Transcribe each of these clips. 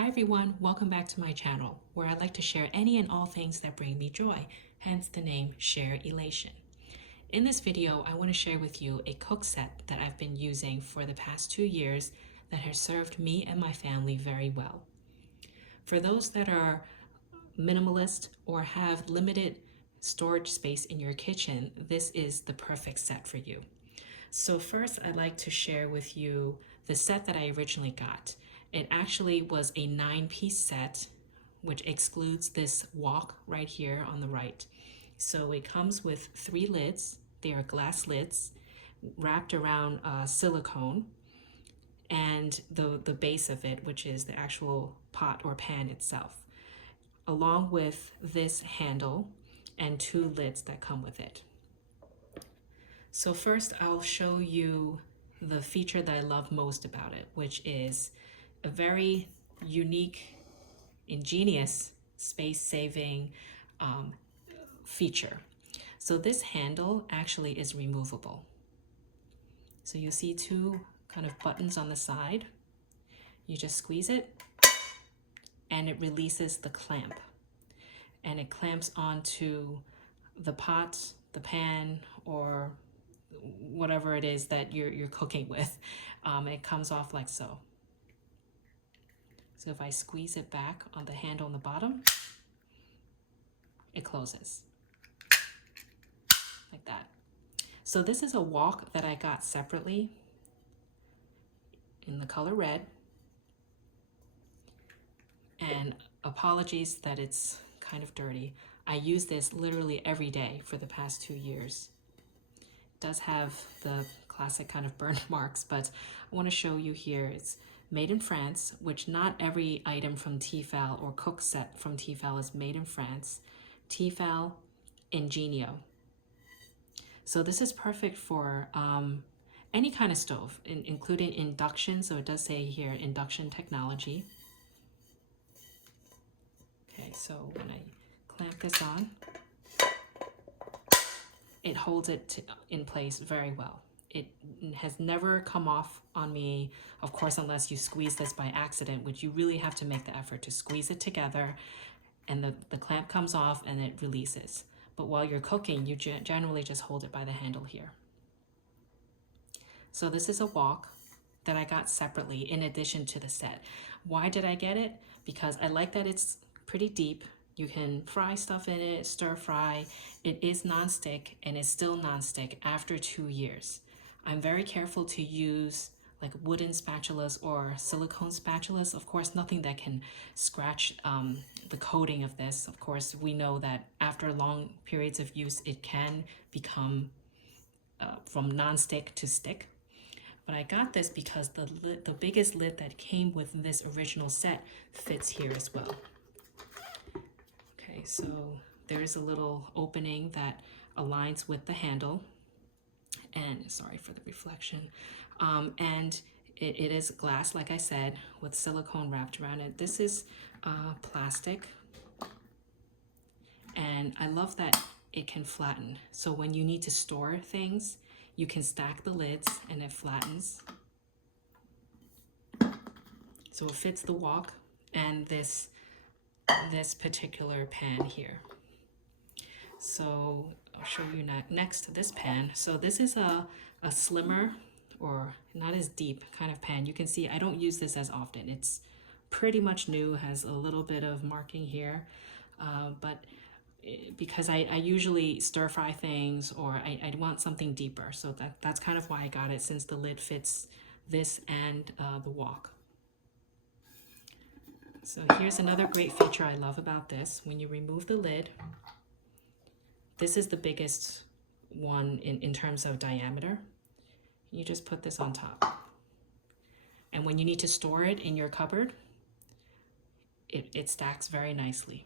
Hi everyone, welcome back to my channel, where I like to share any and all things that bring me joy, hence the name Sharelation. In this video, I want to share with you a cook set that I've been using for the past 2 years that has served me and my family very well. For those that are minimalist or have limited storage space in your kitchen, this is the perfect set for you. So first, I'd like to share with you the set that I originally got. It actually was a 9-piece set, which excludes this wok right here on the right. So it comes with 3 lids. They are glass lids wrapped around silicone, and the base of it, which is the actual pot or pan itself, along with this handle and 2 lids that come with it. So first, I'll show you the feature that I love most about it, which is a very unique, ingenious, space-saving feature. So this handle actually is removable. So you see 2 kind of buttons on the side. You just squeeze it and it releases the clamp. And it clamps onto the pot, the pan, or whatever it is that you're cooking with. It comes off like so. So if I squeeze it back on the handle on the bottom, it closes like that. So this is a wok that I got separately in the color red. And apologies that it's kind of dirty. I use this literally every day for the past 2 years. It does have the classic kind of burn marks, but I want to show you here. It's made in France, which not every item from Tfal or cook set from Tfal is made in France. Tfal Ingenio. So this is perfect for any kind of stove, including induction. So it does say here induction technology. Okay, so when I clamp this on, it holds it in place very well. It has never come off on me, of course, unless you squeeze this by accident, which you really have to make the effort to squeeze it together, and the clamp comes off and it releases. But while you're cooking, you generally just hold it by the handle here. So this is a wok that I got separately in addition to the set. Why did I get it? Because I like that it's pretty deep. You can fry stuff in it, stir fry. It is nonstick and is still nonstick after 2 years. I'm very careful to use like wooden spatulas or silicone spatulas. Of course, nothing that can scratch the coating of this. Of course, we know that after long periods of use, it can become from nonstick to stick. But I got this because the biggest lid that came with this original set fits here as well. Okay, so there's a little opening that aligns with the handle. And sorry for the reflection. And it is glass, like I said, with silicone wrapped around it. This is plastic. And I love that it can flatten. So when you need to store things, you can stack the lids and it flattens. So it fits the wok and this particular pan here. So I'll show you next to this pan. So this is a slimmer, or not as deep kind of pan. You can see I don't use this as often. It's pretty much new, has a little bit of marking here, but because I usually stir fry things, or I want something deeper. So that's kind of why I got it, since the lid fits this and the wok. So here's another great feature I love about this. When you remove the lid, this is the biggest one in terms of diameter. You just put this on top. And when you need to store it in your cupboard, it stacks very nicely.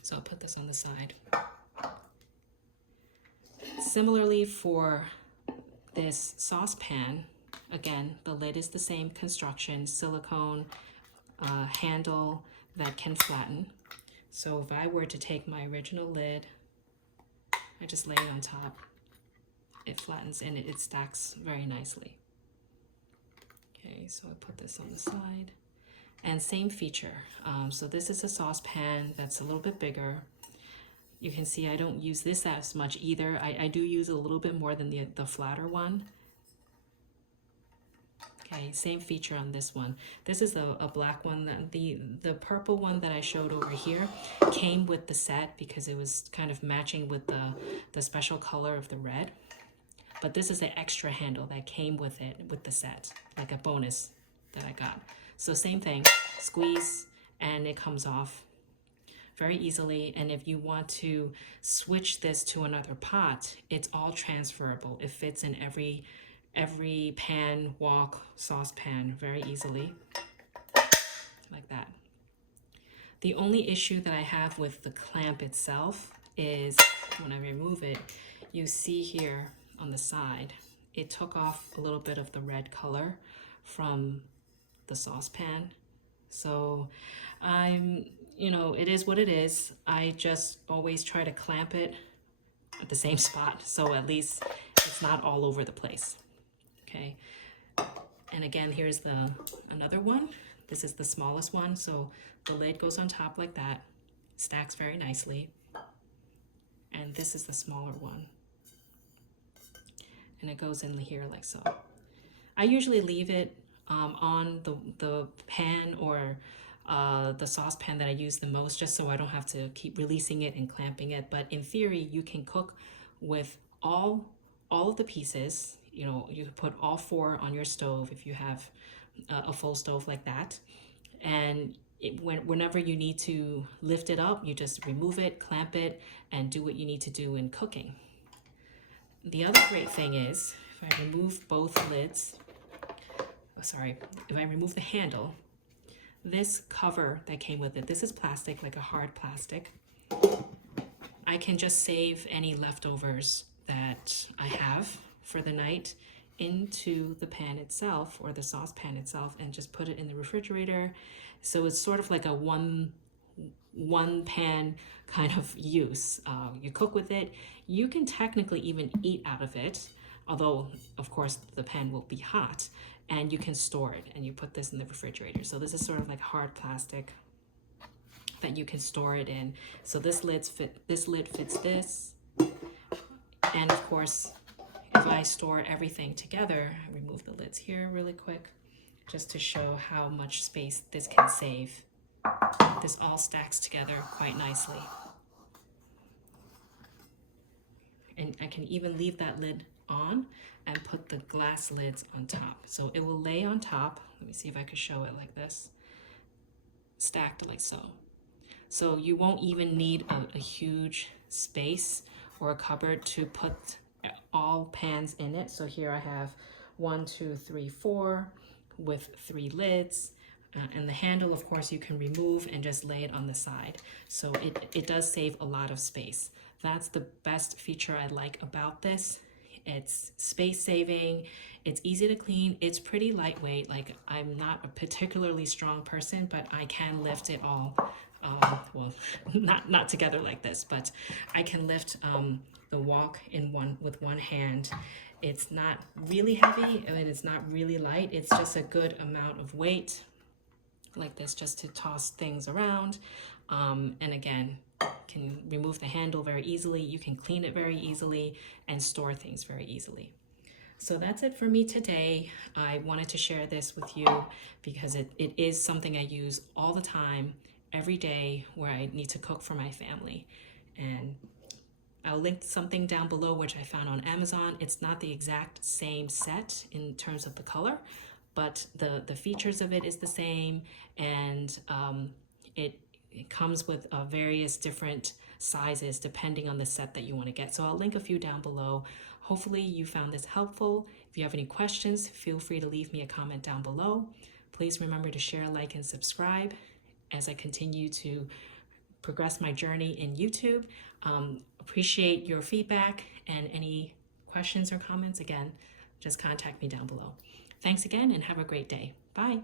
So I'll put this on the side. Similarly for this saucepan, again, the lid is the same construction, silicone handle that can flatten. So if I were to take my original lid, I just lay it on top, it flattens and it stacks very nicely. Okay, so I put this on the side. And same feature. So this is a saucepan that's a little bit bigger. You can see I don't use this as much either. I do use a little bit more than the flatter one. Okay, same feature on this one. This is a black one. The purple one that I showed over here came with the set because it was kind of matching with the special color of the red. But this is an extra handle that came with it, with the set, like a bonus that I got. So same thing, squeeze, and it comes off very easily. And if you want to switch this to another pot, it's all transferable. It fits in every pan, wok, saucepan very easily, like that. The only issue that I have with the clamp itself is when I remove it, you see here on the side, it took off a little bit of the red color from the saucepan. So it is what it is. I just always try to clamp it at the same spot, so at least it's not all over the place. Okay, and again, here's another one. This is the smallest one, so the lid goes on top like that, stacks very nicely. And this is the smaller one, and it goes in here like so. I usually leave it on the pan or the saucepan that I use the most, just so I don't have to keep releasing it and clamping it. But in theory, you can cook with all of the pieces. You can put all 4 on your stove if you have a full stove like that. And whenever you need to lift it up, you just remove it, clamp it, and do what you need to do in cooking. The other great thing is, if I remove both lids, if I remove the handle, this cover that came with it, this is plastic, like a hard plastic. I can just save any leftovers that I have for the night into the pan itself or the saucepan itself and just put it in the refrigerator. So it's sort of like a one pan kind of use. You cook with it. You can technically even eat out of it, although of course the pan will be hot, and you can store it, and you put this in the refrigerator. So this is sort of like hard plastic that you can store it in. So this lid fits this. And of course, if I store everything together, I remove the lids here really quick, just to show how much space this can save. This all stacks together quite nicely. And I can even leave that lid on and put the glass lids on top. So it will lay on top. Let me see if I could show it like this. Stacked like so. So you won't even need a huge space or a cupboard to put all pans in it. So here I have 1, 2, 3, 4 with 3 lids. And the handle, of course, you can remove and just lay it on the side. So it does save a lot of space. That's the best feature I like about this. It's space saving, it's easy to clean, it's pretty lightweight. Like, I'm not a particularly strong person, but I can lift it all. Well, not together like this, but I can lift the wok with one hand. It's not really heavy and it's not really light. It's just a good amount of weight like this, just to toss things around. And again, can remove the handle very easily. You can clean it very easily and store things very easily. So that's it for me today. I wanted to share this with you because it is something I use all the time, every day, where I need to cook for my family. And I'll link something down below which I found on Amazon. It's not the exact same set in terms of the color, but the features of it is the same, and it comes with various different sizes depending on the set that you want to get. So I'll link a few down below. Hopefully you found this helpful. If you have any questions, feel free to leave me a comment down below. Please remember to share, like, and subscribe as I continue to progress my journey in YouTube. Appreciate your feedback, and any questions or comments, again, just contact me down below. Thanks again and have a great day. Bye.